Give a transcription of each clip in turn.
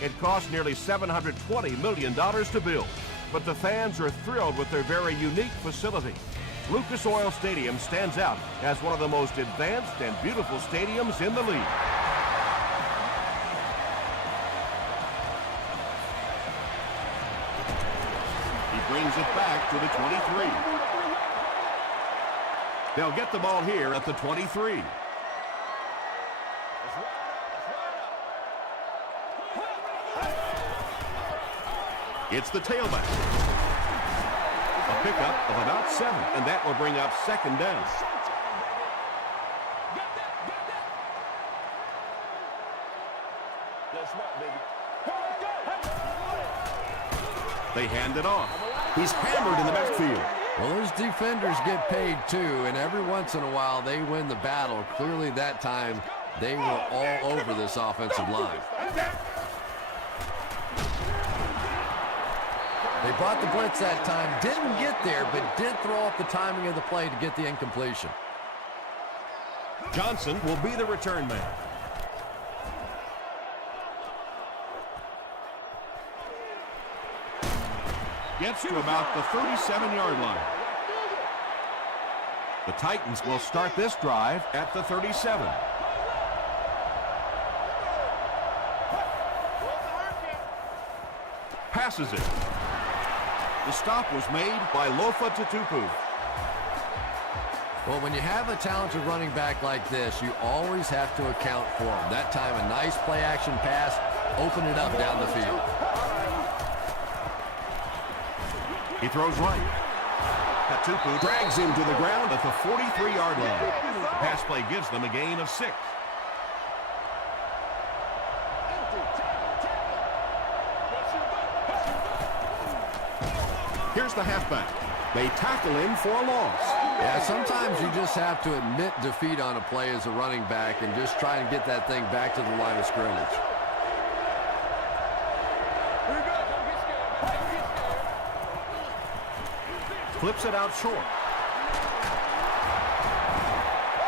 It cost nearly $720 million to build, but the fans are thrilled with their very unique facility. Lucas Oil Stadium stands out as one of the most advanced and beautiful stadiums in the league. He brings it back to the 23. They'll get the ball here at the 23. It's the tailback. A pickup of about 7, and that will bring up second down. They hand it off. He's hammered in the backfield. Well, those defenders get paid too, and every once in a while they win the battle. Clearly that time they were all over this offensive line. They brought the blitz that time, didn't get there, but did throw off the timing of the play to get the incompletion. Johnson will be the return man. Gets to about the 37-yard line. The Titans will start this drive at the 37. Passes it. The stop was made by Lofa Tutupu. Well, when you have a talented running back like this, you always have to account for him. That time, a nice play-action pass, open it up down the field. He throws right. Tutupu drags him to the ground at the 43-yard line. The pass play gives them a gain of 6. Here's the halfback. They tackle him for a loss. Yeah, sometimes you just have to admit defeat on a play as a running back and just try and get that thing back to the line of scrimmage. Flips it out short.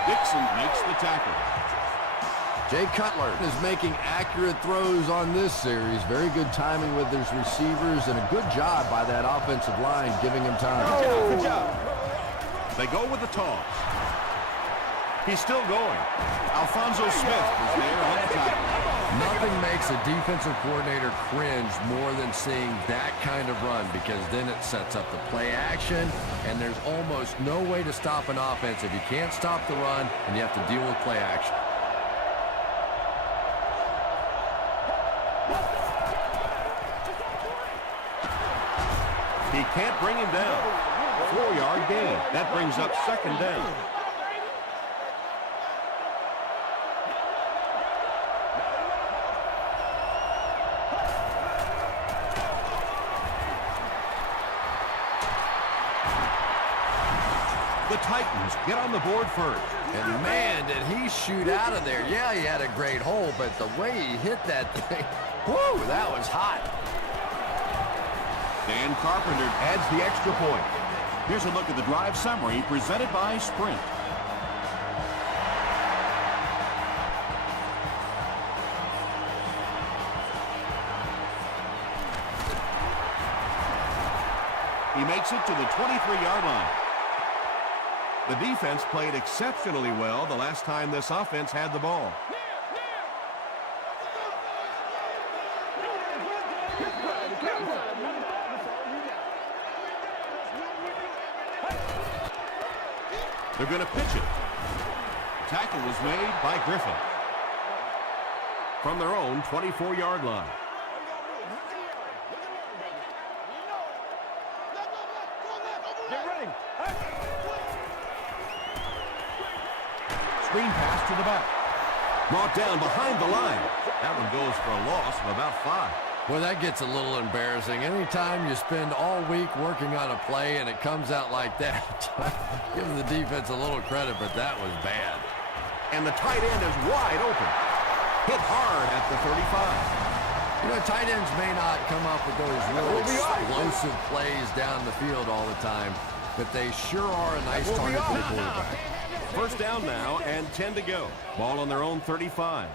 Dixon makes the tackle. Jay Cutler is making accurate throws on this series. Very good timing with his receivers and a good job by that offensive line giving him time. Good job. They go with the toss. He's still going. Alfonso Smith is there on the tackle. Nothing makes a defensive coordinator cringe more than seeing that kind of run, because then it sets up the play action, and there's almost no way to stop an offense if you can't stop the run and you have to deal with play action. He can't bring him down. 4-yard gain. That brings up second down. The Titans get on the board first. And man, did he shoot out of there. Yeah, he had a great hole, but the way he hit that thing, whoo, that was hot. Dan Carpenter adds the extra point. Here's a look at the drive summary presented by Sprint. He makes it to the 23-yard line. The defense played exceptionally well the last time this offense had the ball. They're going to pitch it. Tackle was made by Griffin from their own 24-yard line. Screen pass to the back. Brought down behind the line. That one goes for a loss of about 5. Well, that gets a little embarrassing. Anytime you spend all week working on a play and it comes out like that, give the defense a little credit, but that was bad. And the tight end is wide open. Hit hard at the 35. You know, tight ends may not come up with those really explosive plays down the field all the time, but they sure are a nice target for the quarterback. First down now and 10 to go. Ball on their own 35.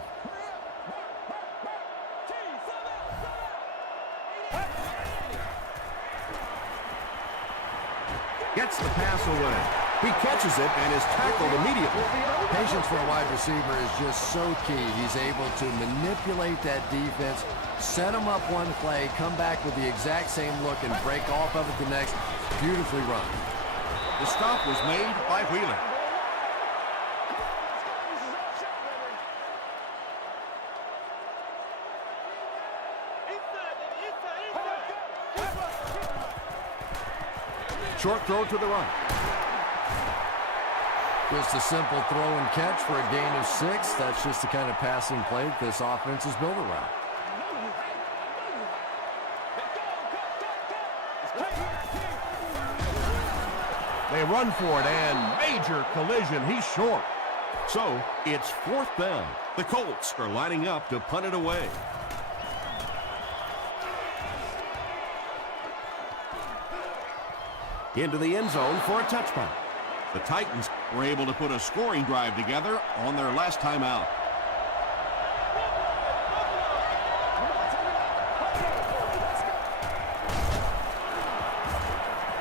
Gets the pass away. He catches it and is tackled immediately. Patience for a wide receiver is just so key. He's able to manipulate that defense, set them up one play, come back with the exact same look, and break off of it the next. Beautifully run. The stop was made by Wheeler. Short throw to the right. Just a simple throw and catch for a gain of 6. That's just the kind of passing play that this offense is built around. They run for it, and major collision. He's short. So, it's 4th down. The Colts are lining up to punt it away. Into the end zone for a touchdown. The Titans were able to put a scoring drive together on their last time out.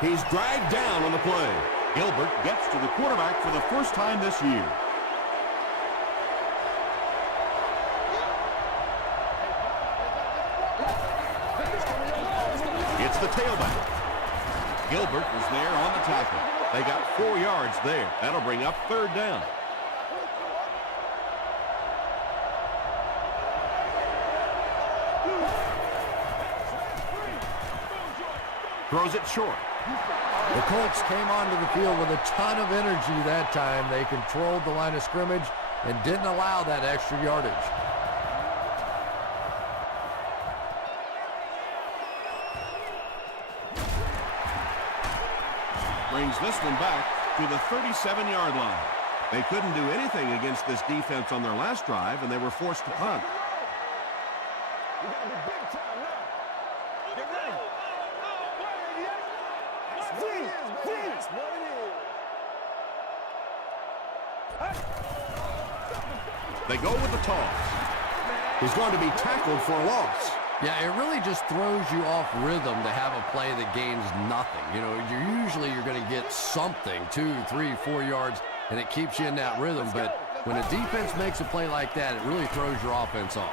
He's dragged down on the play. Gilbert gets to the quarterback for the first time this year. It's the tailback. Gilbert was there on the tackle. They got 4 yards there. That'll bring up 3rd down. Throws it short. The Colts came onto the field with a ton of energy that time. They controlled the line of scrimmage and didn't allow that extra yardage. Brings this one back to the 37-yard line. They couldn't do anything against this defense on their last drive, and they were forced to punt. We got to be big time now. Get ready. That's what it is. They go with the toss. He's going to be tackled for a loss. Yeah, it really just throws you off rhythm to have a play that gains nothing. You know, you're going to get something, 2, 3, 4 yards, and it keeps you in that rhythm. But when a defense makes a play like that, it really throws your offense off.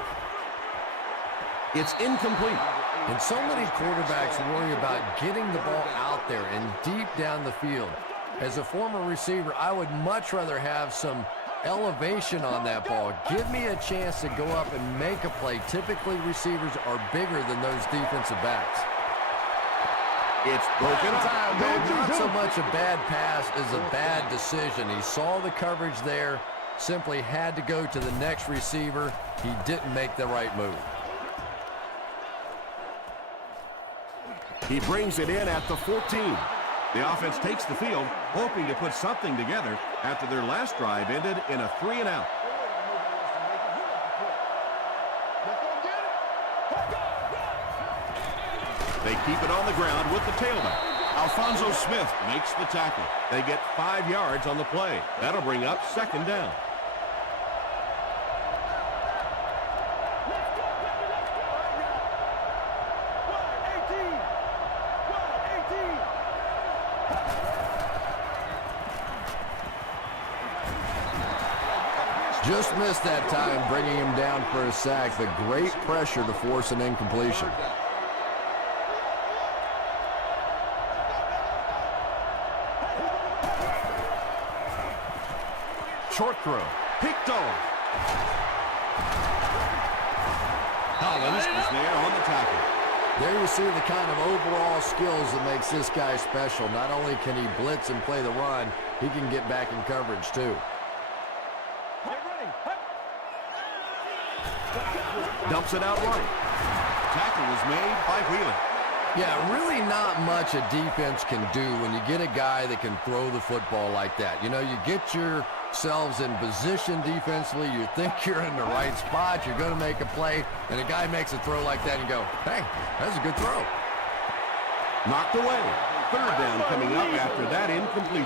It's incomplete. And so many quarterbacks worry about getting the ball out there and deep down the field. As a former receiver, I would much rather have some elevation on that ball. Give me a chance to go up and make a play. Typically, receivers are bigger than those defensive backs. It's broken up. Not so much a bad pass as a bad decision. He saw the coverage there, simply had to go to the next receiver. He didn't make the right move. He brings it in at the 14. The offense takes the field, hoping to put something together after their last drive ended in a 3-and-out. They keep it on the ground with the tailback. Alfonso Smith makes the tackle. They get 5 yards on the play. That'll bring up 2nd down. Just missed that time, bringing him down for a sack, but great pressure to force an incompletion. Short throw. Picked off. Collins is there on the tackle. There you see the kind of overall skills that makes this guy special. Not only can he blitz and play the run, he can get back in coverage too. Dumps it out right. Tackle was made by Wheeler. Yeah, really not much a defense can do when you get a guy that can throw the football like that. You know, you get yourselves in position defensively. You think you're in the right spot. You're going to make a play, and a guy makes a throw like that, and you go, hey, that's a good throw. Knocked away. 3rd down coming up after that incompletion.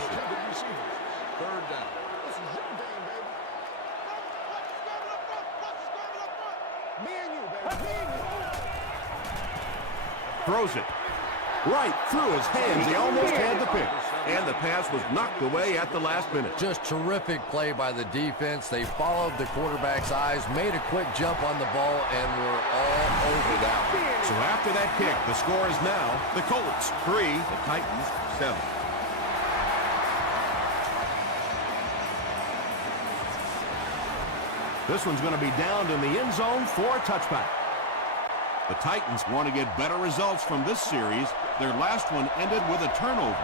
Third down. Throws it right through his hands. He almost had the pick. And the pass was knocked away at the last minute. Just terrific play by the defense. They followed the quarterback's eyes, made a quick jump on the ball, and were all over that one. So after that kick, the score is now the Colts 3, the Titans 7. This one's going to be downed in the end zone for a touchback. The Titans want to get better results from this series. Their last one ended with a turnover.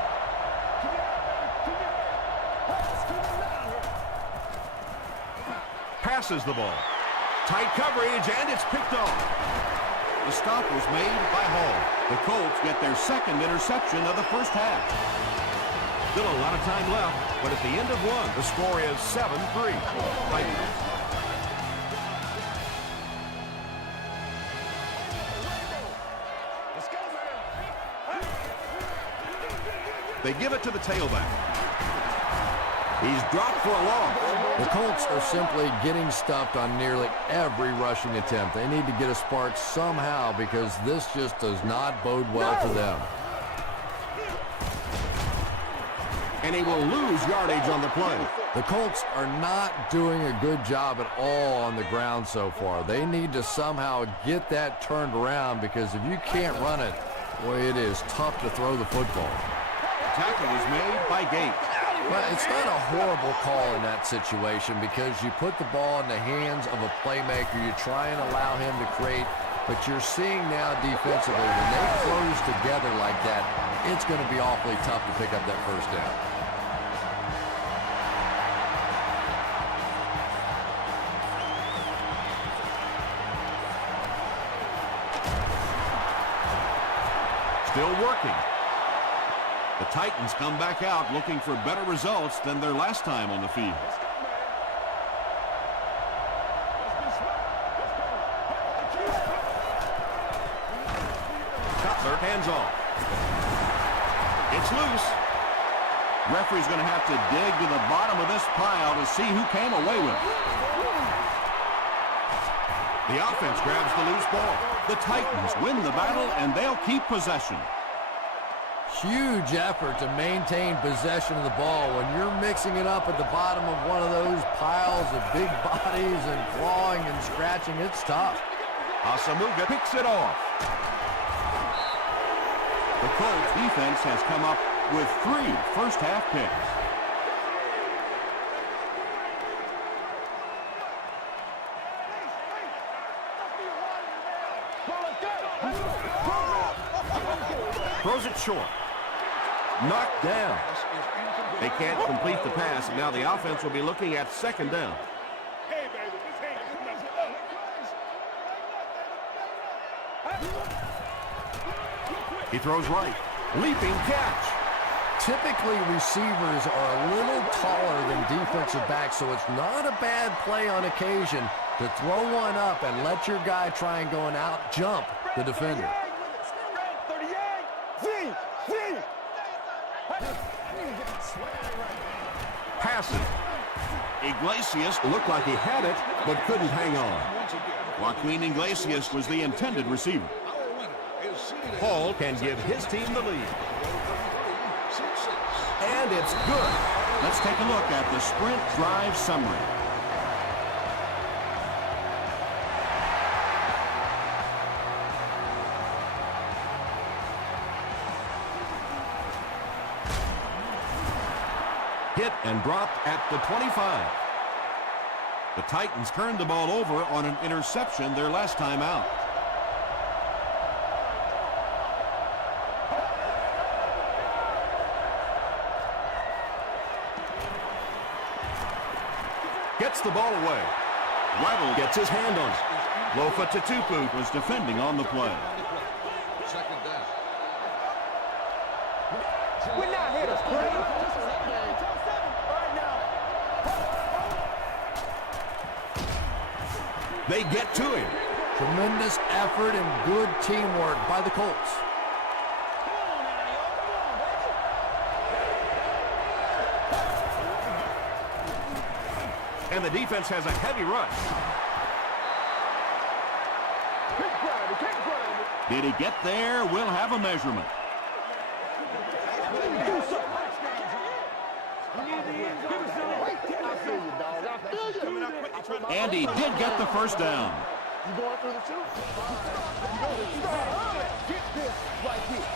Passes the ball. Tight coverage, and it's picked off. The stop was made by Hall. The Colts get their second interception of the first half. Still a lot of time left, but at the end of one, the score is 7-3. Titans. They give it to the tailback. He's dropped for a loss. The Colts are simply getting stuffed on nearly every rushing attempt. They need to get a spark somehow because this just does not bode well for them. And he will lose yardage on the play. The Colts are not doing a good job at all on the ground so far. They need to somehow get that turned around because if you can't run it, boy, it is tough to throw the football. Tackle is made by Gates. Well, it's not a horrible call in that situation because you put the ball in the hands of a playmaker. You try and allow him to create, but you're seeing now defensively, when they close together like that, it's going to be awfully tough to pick up that first down. Still working. The Titans come back out looking for better results than their last time on the field. Cutler hands off. It's loose. Referee's going to have to dig to the bottom of this pile to see who came away with it. The offense grabs the loose ball. The Titans win the battle, and they'll keep possession. Huge effort to maintain possession of the ball. When you're mixing it up at the bottom of one of those piles of big bodies and clawing and scratching, it's tough. Asamuga picks it off. The Colts defense has come up with 3 first-half picks. Throws it short. Knocked down. They can't complete the pass, and now the offense will be looking at second down. He throws right. Leaping catch. Typically, receivers are a little taller than defensive backs, so it's not a bad play on occasion to throw one up and let your guy try and go and out-jump the defender. Passes. Iglesias looked like he had it, but couldn't hang on. Joaquin Iglesias was the intended receiver. Hall can give his team the lead. And it's good. Let's take a look at the sprint drive summary. Hit and dropped at the 25. The Titans turned the ball over on an interception their last time out. Gets the ball away. Weddle gets his hand on it. Lofa Tatupu was defending on the play. Second down. We're not here to play. They get to him. Tremendous effort and good teamwork by the Colts. And the defense has a heavy rush. Did he get there? We'll have a measurement. And he did get the first down. You going through the shoot? Get this right here.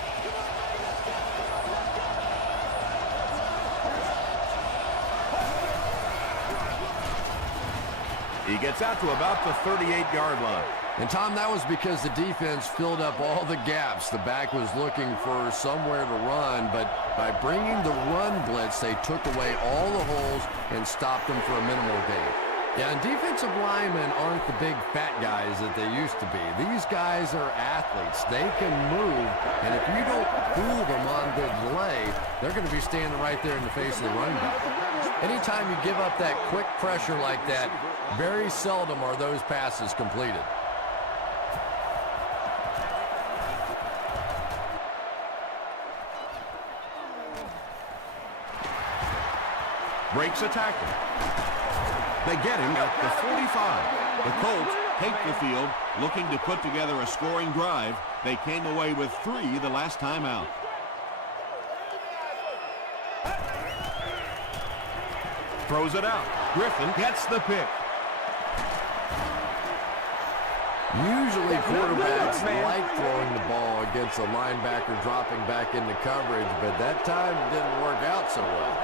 He gets out to about the 38-yard line. And, Tom, that was because the defense filled up all the gaps. The back was looking for somewhere to run, but by bringing the run blitz, they took away all the holes and stopped them for a minimal gain. Yeah, and defensive linemen aren't the big fat guys that they used to be. These guys are athletes. They can move, and if you don't fool them on the delay, they're going to be standing right there in the face of the running back. Anytime you give up that quick pressure like that, very seldom are those passes completed. Breaks a tackle. They get him at the 45. The Colts take the field, looking to put together a scoring drive. They came away with 3 the last time out. Throws it out. Griffin gets the pick. Usually quarterbacks like throwing the ball against a linebacker dropping back into coverage, but that time it didn't work out so well.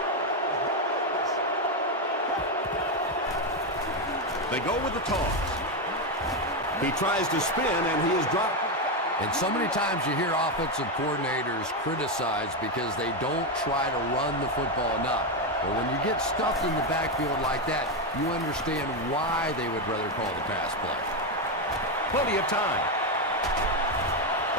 They go with the toss. He tries to spin, and he is dropped. And so many times you hear offensive coordinators criticized because they don't try to run the football enough. But when you get stuffed in the backfield like that, you understand why they would rather call the pass play. Plenty of time.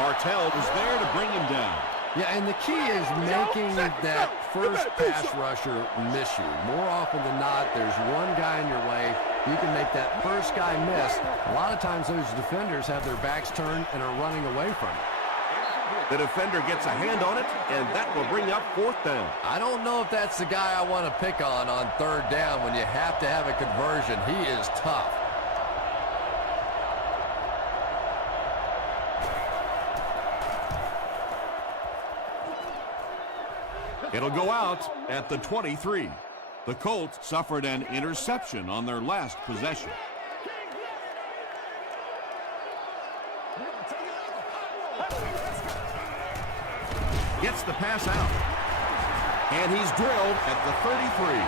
Bartell was there to bring him down. Yeah, and the key is making that first pass rusher miss you. More often than not, there's one guy in your way. You can make that first guy miss. A lot of times those defenders have their backs turned and are running away from it. The defender gets a hand on it, and that will bring up 4th down. I don't know if that's the guy I want to pick on 3rd down when you have to have a conversion. He is tough. It'll go out at the 23. The Colts suffered an interception on their last possession. Gets the pass out. And he's drilled at the 33.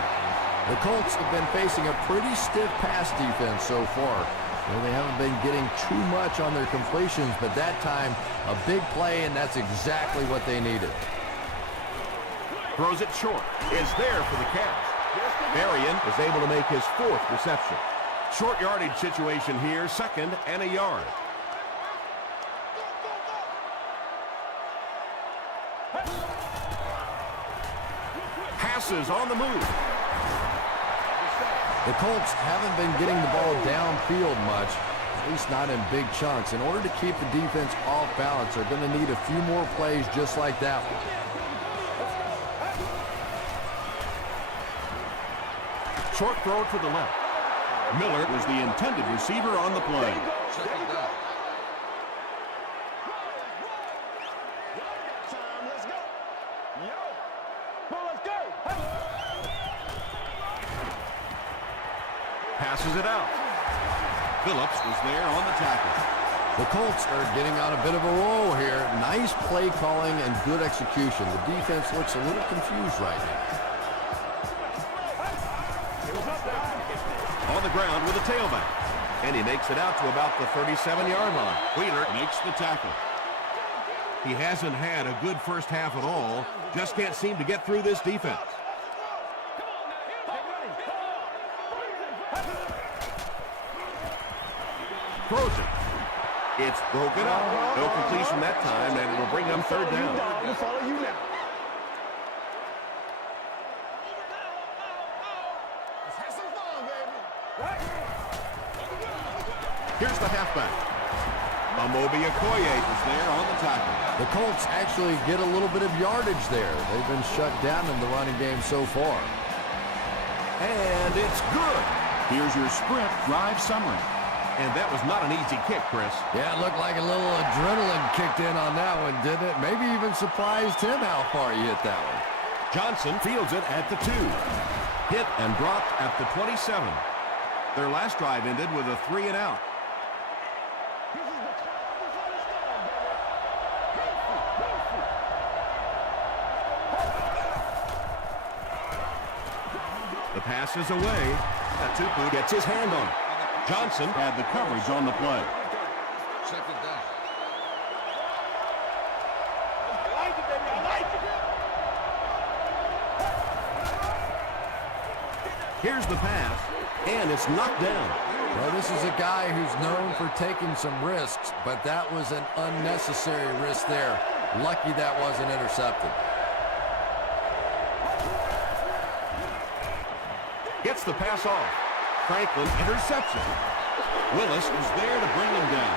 The Colts have been facing a pretty stiff pass defense so far. Well, they haven't been getting too much on their completions, but that time, a big play, and that's exactly what they needed. Throws it short. Is there for the catch. Marion is able to make his 4th reception. Short yardage situation here, 2nd and a yard. Passes on the move. The Colts haven't been getting the ball downfield much, at least not in big chunks. In order to keep the defense off balance, they're going to need a few more plays just like that one. Short throw to the left. Miller was the intended receiver on the play. Passes it out. Phillips was there on the tackle. The Colts are getting on a bit of a roll here. Nice play calling and good execution. The defense looks a little confused right now. On the ground with a tailback. And he makes it out to about the 37-yard line. Wheeler makes the tackle. He hasn't had a good first half at all. Just can't seem to get through this defense. Throws it. It's broken up. No completion that time, and it'll bring them 3rd down. Here's the halfback. Amobi Okoye is there on the tackle. The Colts actually get a little bit of yardage there. They've been shut down in the running game so far. And it's good. Here's your sprint drive summary. And that was not an easy kick, Chris. Yeah, it looked like a little adrenaline kicked in on that one, didn't it? Maybe even surprised him how far he hit that one. Johnson fields it at the 2. Hit and dropped at the 27. Their last drive ended with a 3 and out. The pass is away. Atupu gets his hand on it. Johnson Had the coverage on the play. Second down. Here's the pass, and it's knocked down. Well, this is a guy who's known for taking some risks, but that was an unnecessary risk there. Lucky that wasn't intercepted. Gets the pass off. Franklin intercepts it. Willis is there to bring him down.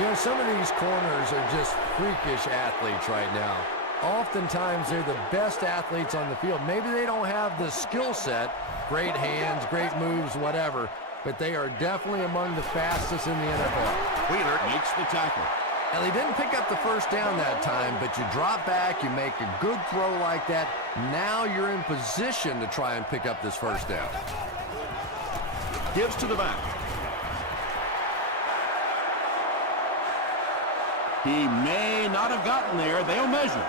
You know, some of these corners are just freakish athletes right now. Oftentimes, they're the best athletes on the field. Maybe they don't have the skill set, great hands, great moves, whatever, but they are definitely among the fastest in the NFL. Wheeler makes the tackle. And they didn't pick up the first down that time, but you drop back, you make a good throw like that. Now you're in position to try and pick up this first down. Gives to the back. He may not have gotten there. They'll measure.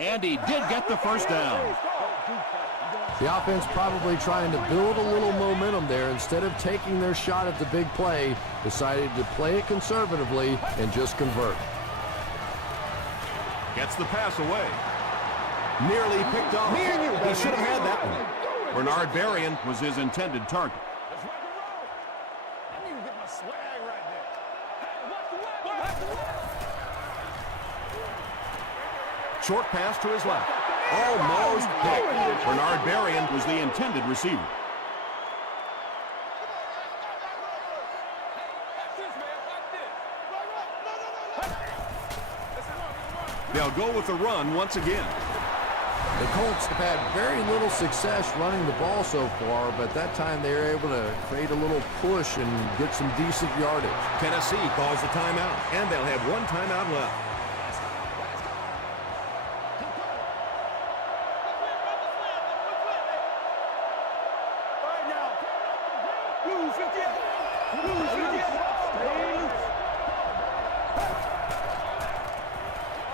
And he did get the first down. The offense probably trying to build a little momentum there. Instead of taking their shot at the big play, decided to play it conservatively and just convert. Gets the pass away. Nearly picked off. He should have had that one. Bernard Berrien Was his intended target. Short pass to his left. Almost hit. Bernard Berrien Was the intended receiver. They'll go with the run once again. The Colts have had very little success running the ball so far, but that time they were able to create a little push and get some decent yardage. Tennessee calls the timeout, and they'll have one timeout left.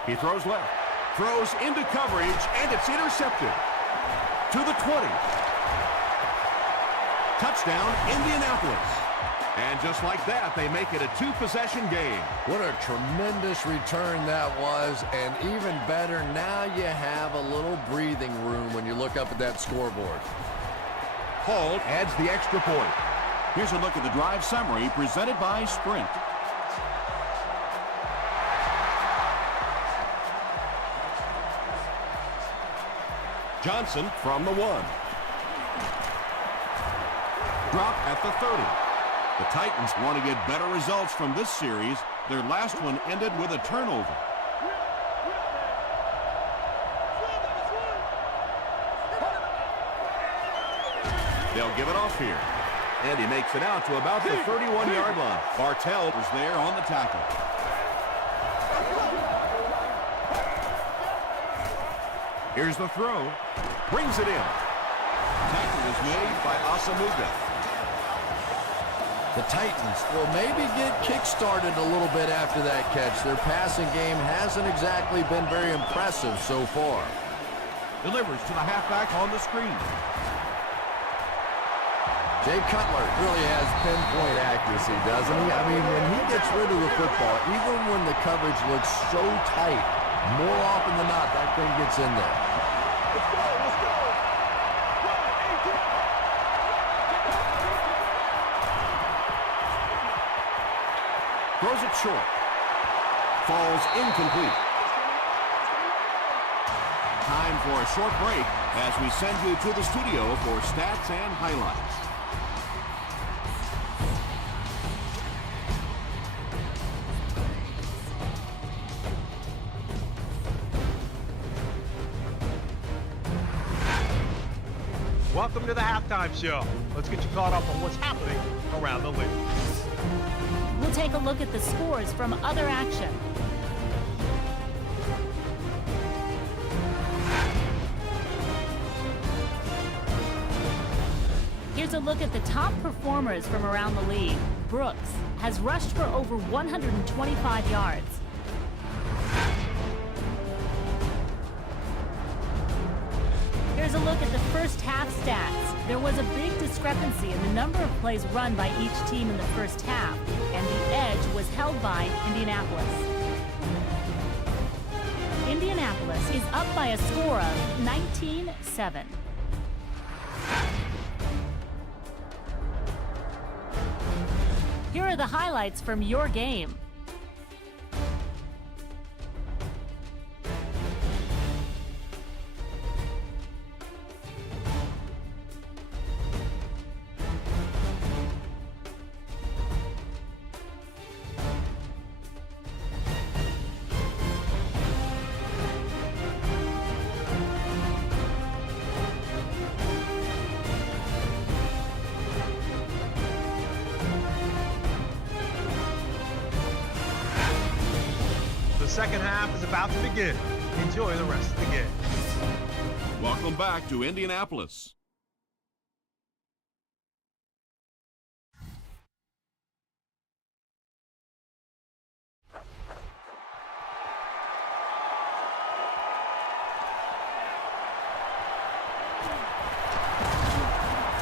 He throws left. Throws into coverage, and it's intercepted. To the 20. Touchdown, Indianapolis. And just like that, they make it a 2-possession game. What a tremendous return that was, and even better, now you have a little breathing room when you look up at that scoreboard. Hall adds the extra point. Here's a look at the drive summary presented by Sprint. Johnson from the 1. Drop at the 30. The Titans want to get better results from this series. Their last one ended with a turnover. They'll give it off here. And he makes it out to about the 31-yard line. Bartell was there on the tackle. Here's the throw. Brings it in. Tackle is made by Asamuga. The Titans will maybe get kick-started a little bit after that catch. Their passing game hasn't exactly been very impressive so far. Delivers to the halfback on the screen. Jay Cutler really has pinpoint accuracy, doesn't he? I mean, when he gets rid of the football, even when the coverage looks so tight, more often than not, that thing gets in there. Let's go, let's go. Throws it short. Falls incomplete. Time for a short break as we send you to the studio for stats and highlights. Welcome to the halftime show. Let's get you caught up on what's happening around the league. We'll take a look at the scores from other action. Here's a look at the top performers from around the league. Brooks has rushed for over 125 yards. Here's a look at the first half stats. There was a big discrepancy in the number of plays run by each team in the first half, and the edge was held by Indianapolis. Indianapolis is up by a score of 19-7. Here are the highlights from your game. The second half is about to begin. Enjoy the rest of the game. Welcome back to Indianapolis.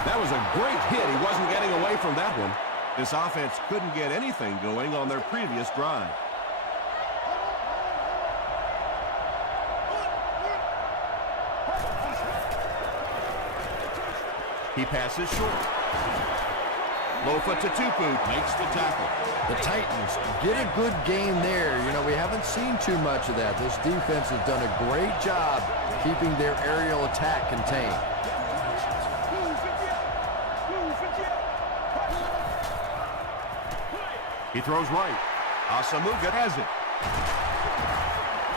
That was a great hit. He wasn't getting away from that one. This offense couldn't get anything going on their previous drive. He passes short. Lofa to Tupu makes the tackle. The Titans get a good game there. You know, we haven't seen too much of that. This defense has done a great job keeping their aerial attack contained. He throws right. Asamuga has it.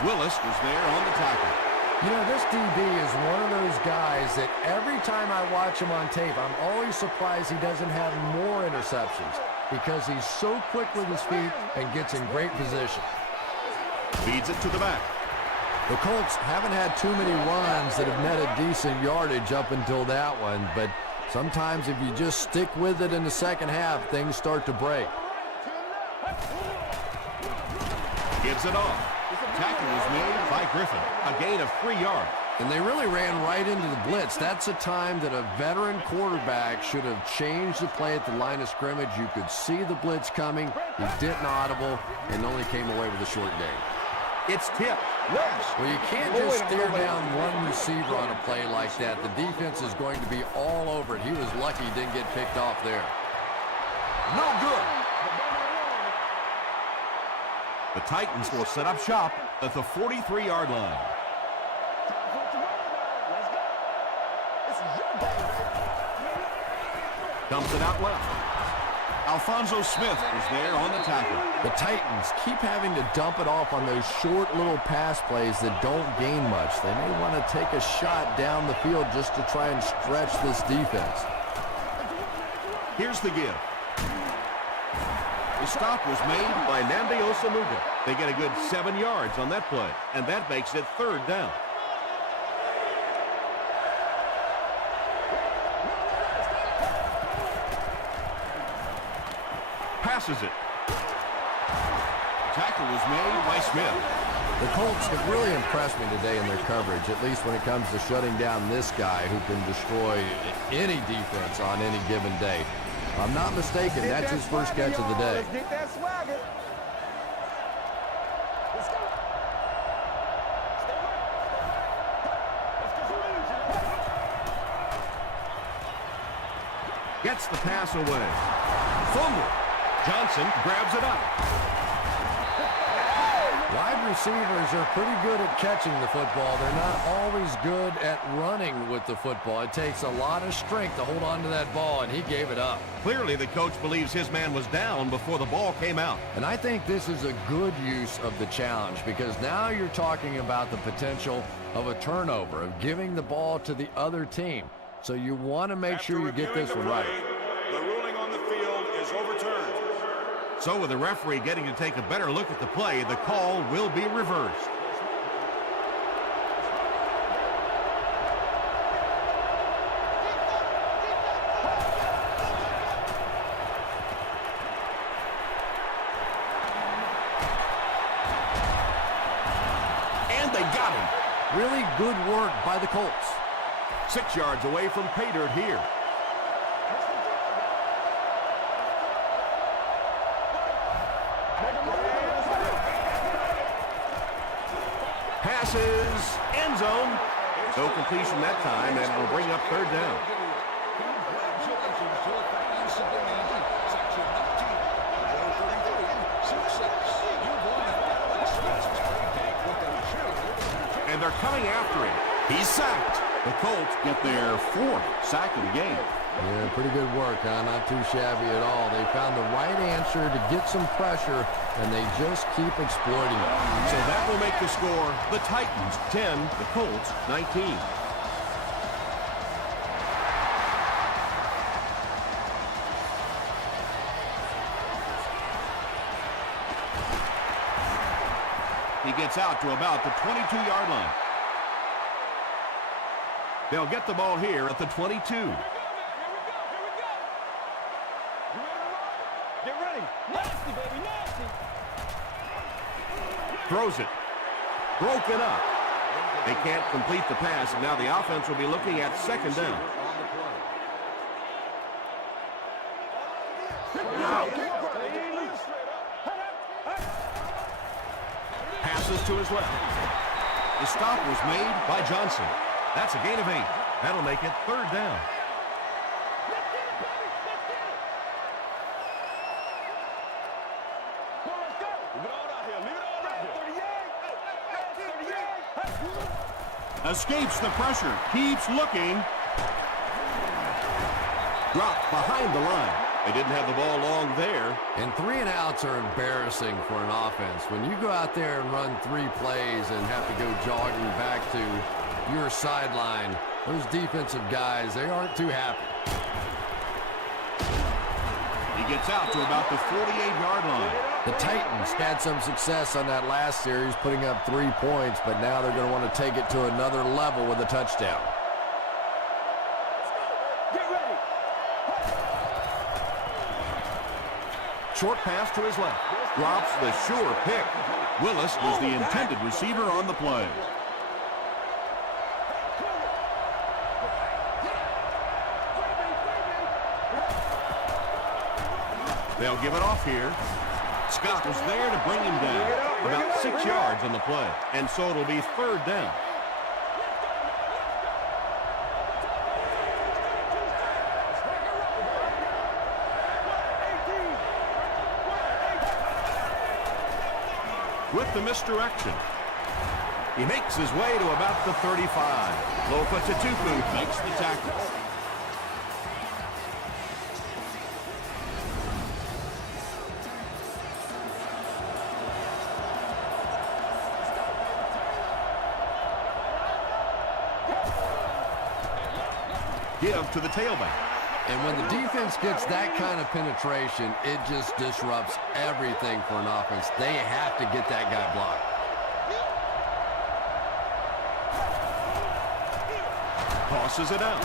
Willis was there on the tackle. You know, this DB is one of those guys that every time I watch him on tape, I'm always surprised he doesn't have more interceptions because he's so quick with his feet and gets in great position. Feeds it to the back. The Colts haven't had too many runs that have netted decent yardage up until that one, but sometimes if you just stick with it in the second half, things start to break. Gives it off. Tackle was made by Griffin. A gain of 3 yards. And they really ran right into the blitz. That's a time that a veteran quarterback should have changed the play at the line of scrimmage. You could see the blitz coming. He didn't audible and only came away with a short gain. It's tipped. Well, you can't just stare down one receiver on a play like that. The defense is going to be all over it. He was lucky he didn't get picked off there. No good. The Titans will set up shop at the 43-yard line. Dumps it out left. Alfonso Smith is there on the tackle. The Titans keep having to dump it off on those short little pass plays that don't gain much. They may want to take a shot down the field just to try and stretch this defense. Here's the give. The stop was made by Nnamdi Osamuga. They get a good 7 yards on that play, and that makes it 3rd down. Passes it. Tackle was made by Smith. The Colts have really impressed me today in their coverage, at least when it comes to shutting down this guy who can destroy any defense on any given day. If I'm not mistaken, that's his first catch of the day. Let's get that swagger. Let's go. Gets the pass away. Fumble. Johnson grabs it up. Wide receivers are pretty good at catching the football. They're not always good at running with the football. It takes a lot of strength to hold on to that ball, and he gave it up. Clearly, the coach believes his man was down before the ball came out. And I think this is a good use of the challenge because now you're talking about the potential of a turnover, of giving the ball to the other team. So you want to make sure you get this one right. The ruling on the field is overturned. So with the referee getting to take a better look at the play, the call will be reversed. And they got him. Really good work by the Colts. 6 yards away from pay dirt here. Passes, end zone. No completion that time, and it'll bring up third down. And they're coming after him. He's sacked. The Colts get their 4th sack of the game. Yeah, pretty good work, huh? Not too shabby at all. They found the right answer to get some pressure, and they just keep exploiting it. So that will make the score the Titans 10, the Colts 19. He gets out to about the 22-yard line. They'll get the ball here at the 22. Get ready. Nasty, baby, nasty. Throws it. Broken up. They can't complete the pass, and now the offense will be looking at second down. Passes to his left. The stop was made by Johnson. That's a gain of 8. That'll make it third down. Escapes the pressure. Keeps looking. Dropped behind the line. They didn't have the ball long there. And 3 and outs are embarrassing for an offense. When you go out there and run 3 plays and have to go jogging back to your sideline, those defensive guys, they aren't too happy. He gets out to about the 48-yard line. The Titans had some success on that last series, putting up 3 points, but now they're going to want to take it to another level with a touchdown. Short pass to his left. Drops the sure pick. Willis was the intended receiver on the play. They'll give it off here. Scott was there to bring him down. About 6 yards on the play. And so it'll be third down. With the misdirection. He makes his way to about the 35. Lofa Tatupu makes the tackle. Give to the tailback. And when the defense gets that kind of penetration, it just disrupts everything for an offense. They have to get that guy blocked. Tosses it out.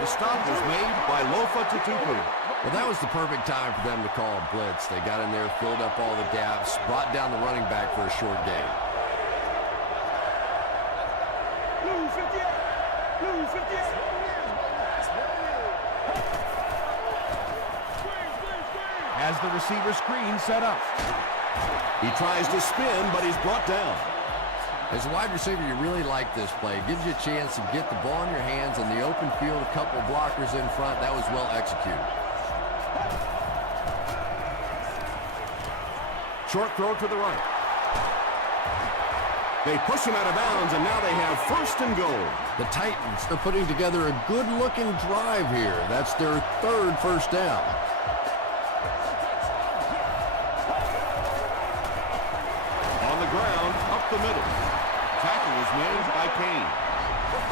The stop was made by Lofa Tatupu. Well, that was the perfect time for them to call a blitz. They got in there, filled up all the gaps, brought down the running back for a short gain. Has the receiver screen set up. He tries to spin, but he's brought down. As a wide receiver, you really like this play. It gives you a chance to get the ball in your hands in the open field, a couple blockers in front. That was well executed. Short throw to the right. They push him out of bounds, and now they have first and goal. The Titans are putting together a good-looking drive here. That's their 3rd first down. On the ground, up the middle. Tackle was made by Kane.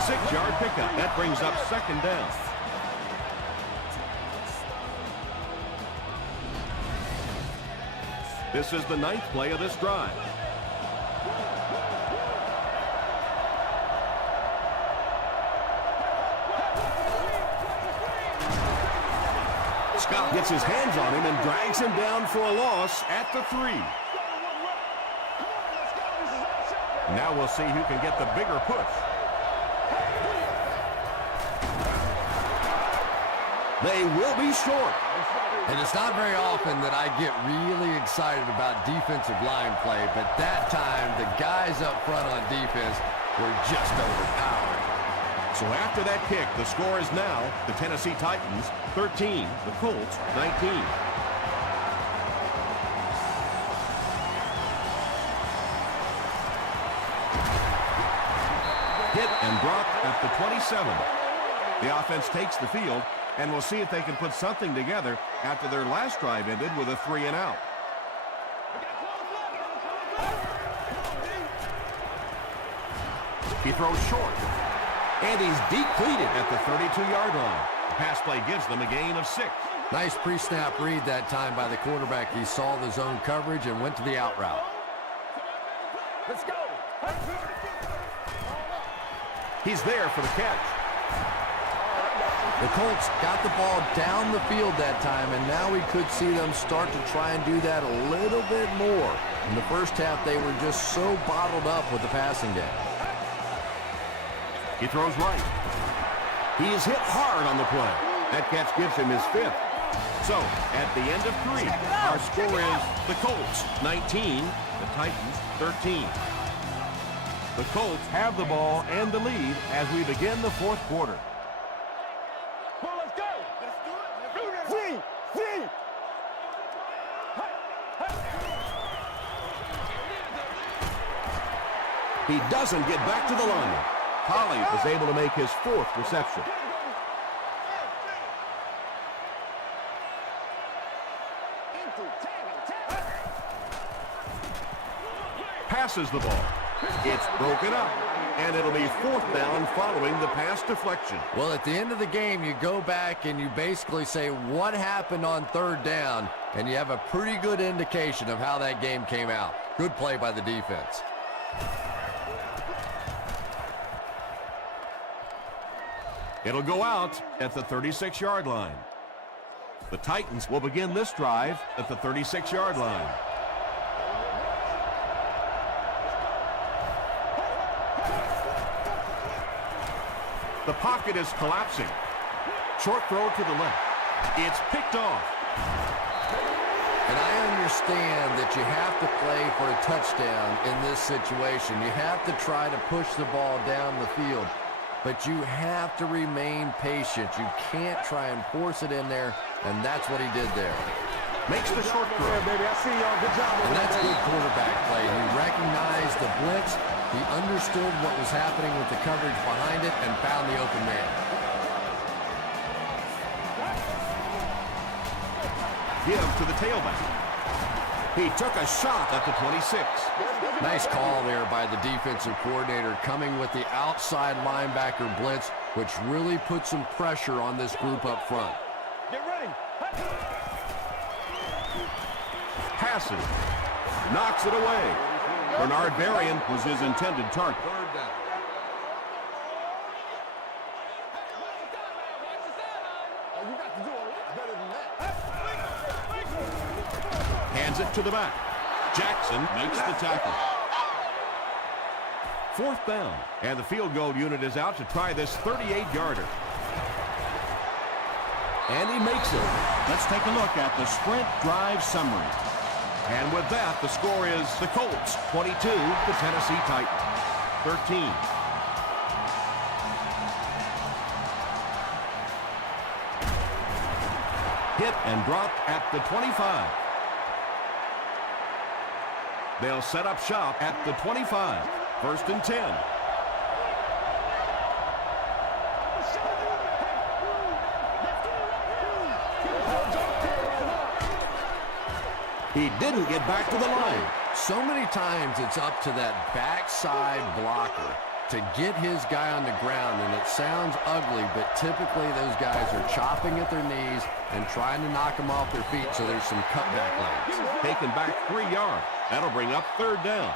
6-yard pickup. That brings up second down. This is the 9th play of this drive. Scott gets his hands on him and drags him down for a loss at the 3. Now we'll see who can get the bigger push. They will be short. And it's not very often that I get really excited about defensive line play, but that time the guys up front on defense were just overpowered. So after that kick, the score is now the Tennessee Titans 13, the Colts 19. Hit and dropped at the 27. The offense takes the field, and we'll see if they can put something together after their last drive ended with a 3-and-out. He throws short. And he's depleted at the 32-yard line. The pass play gives them a gain of 6. Nice pre-snap read that time by the quarterback. He saw the zone coverage and went to the out route. Let's go. He's there for the catch. The Colts got the ball down the field that time, and now we could see them start to try and do that a little bit more. In the first half, they were just so bottled up with the passing game. He throws right. He is hit hard on the play. That catch gives him his 5th. So, at the end of 3, our score is the Colts 19, the Titans 13. The Colts have the ball and the lead as we begin the 4th quarter. Well, let's go. Let's do it. See. He doesn't get back to the line. Holly is able to make his 4th reception. Passes the ball. It's broken up, and it'll be 4th down following the pass deflection. Well, at the end of the game, you go back and you basically say what happened on 3rd down, and you have a pretty good indication of how that game came out. Good play by the defense. It'll go out at the 36-yard line. The Titans will begin this drive at the 36-yard line. The pocket is collapsing. Short throw to the left. It's picked off. And I understand that you have to play for a touchdown in this situation. You have to try to push the ball down the field. But you have to remain patient. You can't try and force it in there, and that's what he did there. Makes the short throw. Yeah, baby, I see y'all. Good job. And that's good quarterback play. He recognized the blitz. He understood what was happening with the coverage behind it and found the open man. Give to the tailback. He took a shot at the 26. Nice call there by the defensive coordinator, coming with the outside linebacker blitz, which really put some pressure on this group up front. Get ready. Passes. Knocks it away. Bernard Berrien was his intended target. Hands it to the back. Jackson makes the tackle. 4th down, and the field goal unit is out to try this 38-yarder. And he makes it. Let's take a look at the sprint drive summary. And with that, the score is the Colts 22, the Tennessee Titans 13. Hit and dropped at the 25. They'll set up shop at the 25. 1st and 10. He didn't get back to the line. So many times it's up to that backside blocker. to get his guy on the ground, and it sounds ugly, but typically those guys are chopping at their knees and trying to knock them off their feet, so there's some cutback lanes. Taken back 3 yards. That'll bring up third down.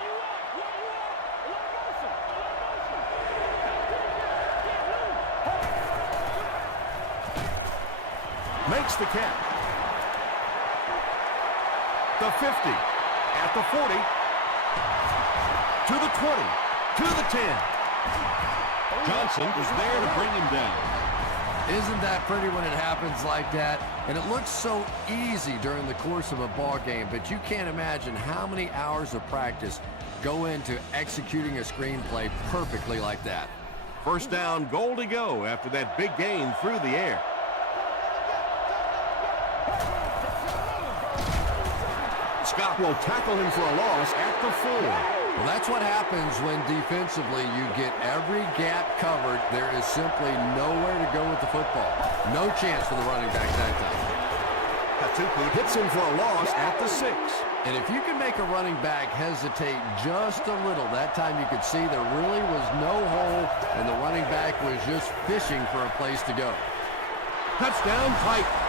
Makes the catch. The 50, at the 40, to the 20, to the 10. Johnson was there to bring him down. Isn't that pretty when it happens like that? And it looks so easy during the course of a ball game, but you can't imagine how many hours of practice go into executing a screenplay perfectly like that. First down, goal to go after that big gain through the air. Scott will tackle him for a loss at the 4. Well, that's what happens when defensively you get every gap covered. There is simply nowhere to go with the football. No chance for the running back that time. Katupu hits him for a loss at the 6. And if you can make a running back hesitate just a little, that time you could see there really was no hole, and the running back was just fishing for a place to go. Touchdown, Titan.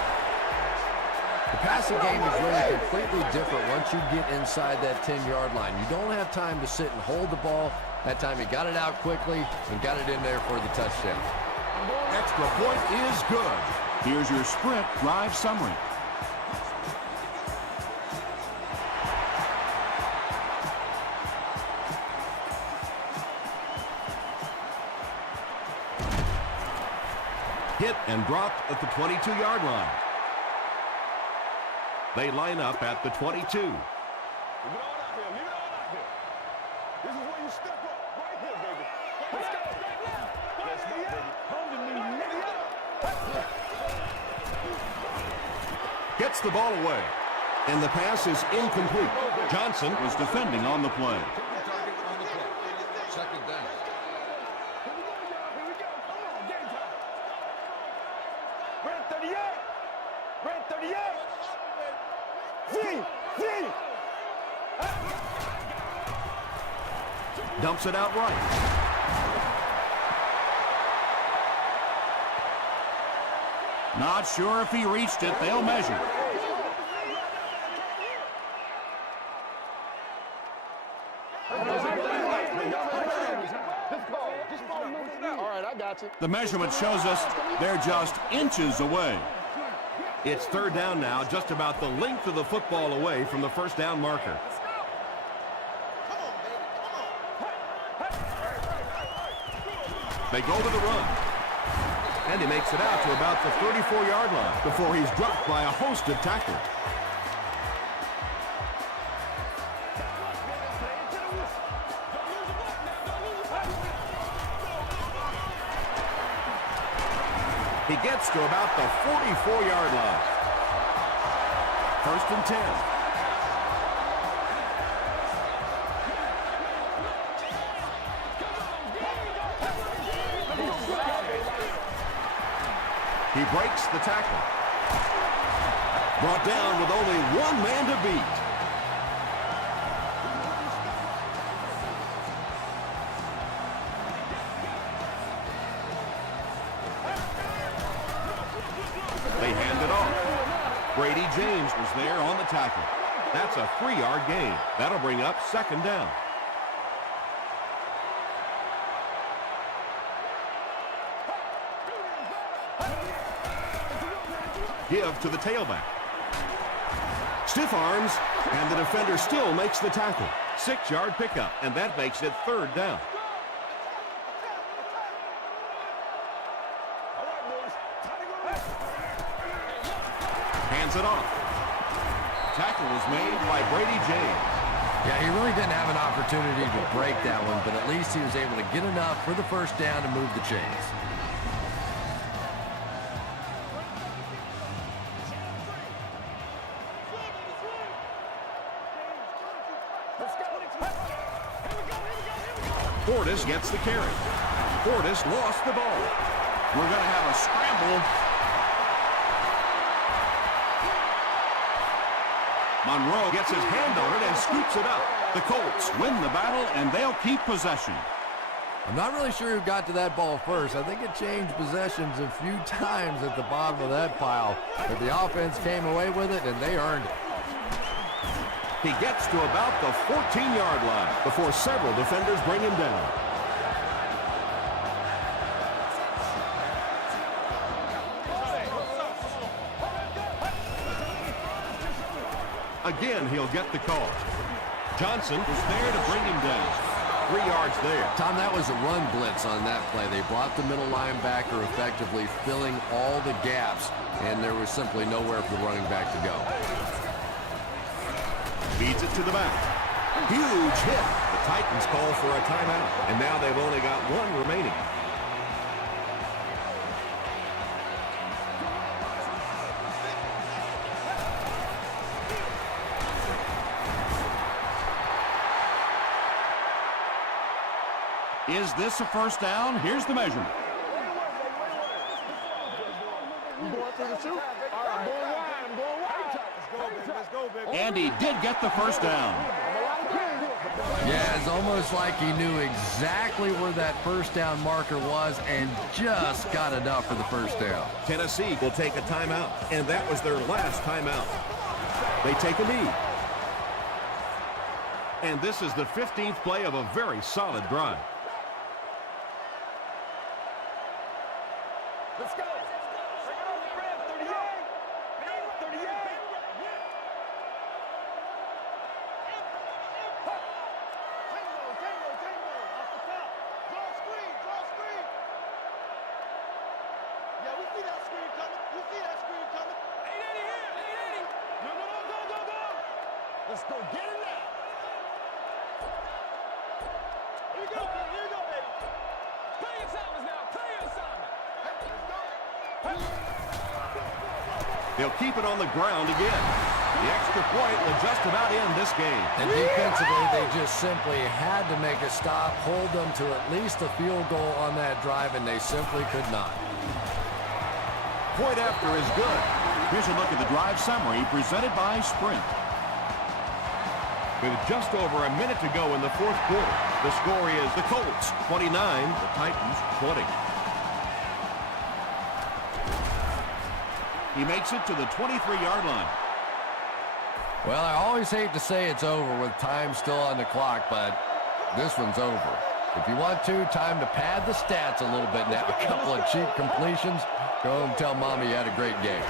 The passing game is really completely different once you get inside that 10-yard line. You don't have time to sit and hold the ball. That time he got it out quickly and got it in there for the touchdown. Extra point is good. Here's your sprint drive summary. Hit and dropped at the 22-yard line. They line up at the 22. Leave it all out here. Leave it all out here. This is where you step up. Right here, baby. Let's go. Let's go, baby. Come to me now. Gets the ball away. And the pass is incomplete. Johnson Was defending on the play. Second down. Here we go, y'all. Here we go. Come on, game time. Red 38. Red 38. dumps it out right. Not sure if he reached it. They'll measure. All right, I got you. The measurement shows us they're just inches away. It's third down now, just about the length of the football away from the first down marker. They go to the run. And he makes it out to about the 34-yard line before he's dropped by a host of tacklers. He gets to about the 44-yard line. First and 10. He breaks the tackle. Brought down with only one man to beat. They hand it off. Brady James was there on the tackle. That's a 3-yard gain. That'll bring up second down. Give to the tailback. Stiff arms, and the defender still makes the tackle. 6-yard pickup, and that makes it third down. Hands it off. Tackle was made by Brady James. Yeah, he really didn't have an opportunity to break that one, but at least he was able to get enough for the first down to move the chains. Portis gets the carry. Portis lost the ball. We're going to have a scramble. Monroe gets his hand on it and scoops it up. The Colts win the battle, and they'll keep possession. I'm not really sure who got to that ball first. I think it changed possessions a few times at the bottom of that pile. But the offense came away with it, and they earned it. He gets to about the 14-yard line before several defenders bring him down. Again, he'll get the call. Johnson is there to bring him down. 3 yards there. Tom, that was a run blitz on that play. They brought the middle linebacker effectively filling all the gaps, and there was simply nowhere for the running back to go. Feeds it to the back. Huge hit. The Titans call for a timeout, and now they've only got one remaining. Is this a first down? Here's the measurement. And he did get the first down. Yeah, it's almost like he knew exactly where that first down marker was and just got enough for the first down. Tennessee will take a timeout, and that was their last timeout. They take a knee. And this is the 15th play of a very solid drive. Let's go. Bring it over, Fred. 38. 38. Tango. Off the top. Draw screen. Yeah, we see that screen coming. 880 here. 880. Go. Let's go. Get it now. Here you go, baby. Play your assignments now. Play your assignment. They'll keep it on the ground again. The extra point will just about end this game. And defensively, they just simply had to make a stop, hold them to at least a field goal on that drive, and they simply could not. Point after is good. Here's a look at the drive summary presented by Sprint. With just over a minute to go in the fourth quarter, the score is the Colts 29, the Titans 20. He makes it to the 23-yard line. Well, I always hate to say it's over with time still on the clock, but this one's over. If you want to, time to pad the stats a little bit now. A couple of cheap completions. Go home and tell Mommy you had a great game.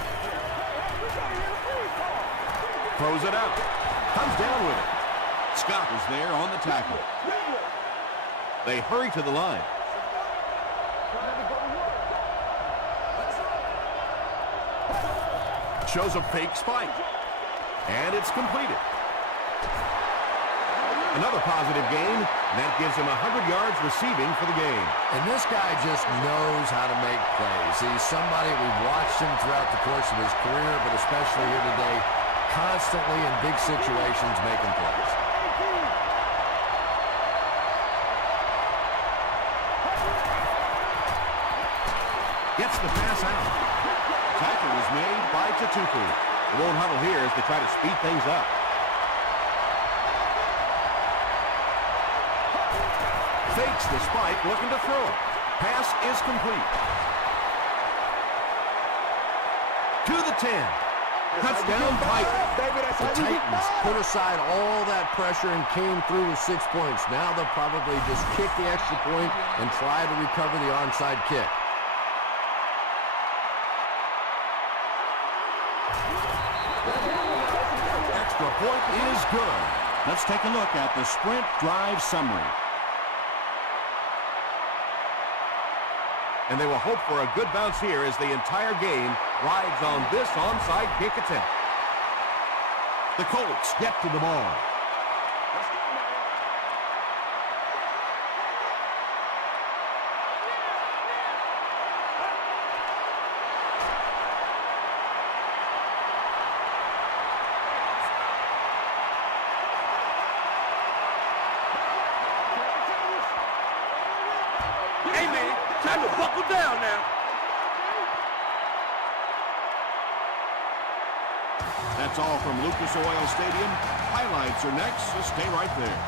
Throws it out. Comes down with it. Scott is there on the tackle. They hurry to the line. Shows a fake spike. And it's completed. Another positive gain, and that gives him 100 yards receiving for the game. And this guy just knows how to make plays. He's somebody we've watched him throughout the course of his career, but especially here today, constantly in big situations making plays. Gets the pass out. Tackle is made by Tatupu. They won't huddle here as they try to speed things up. Fakes the spike, looking to throw it. Pass is complete. To the 10. Touchdown, Titans. The Titans put aside all that pressure and came through with 6 points. Now they'll probably just kick the extra point and try to recover the onside kick. Extra point is good. Let's take a look at the Sprint drive summary. And they will hope for a good bounce here as the entire game rides on this onside kick attempt. The Colts get to the ball. Hey, man, time to buckle down now. That's all from Lucas Oil Stadium. Highlights are next, so stay right there.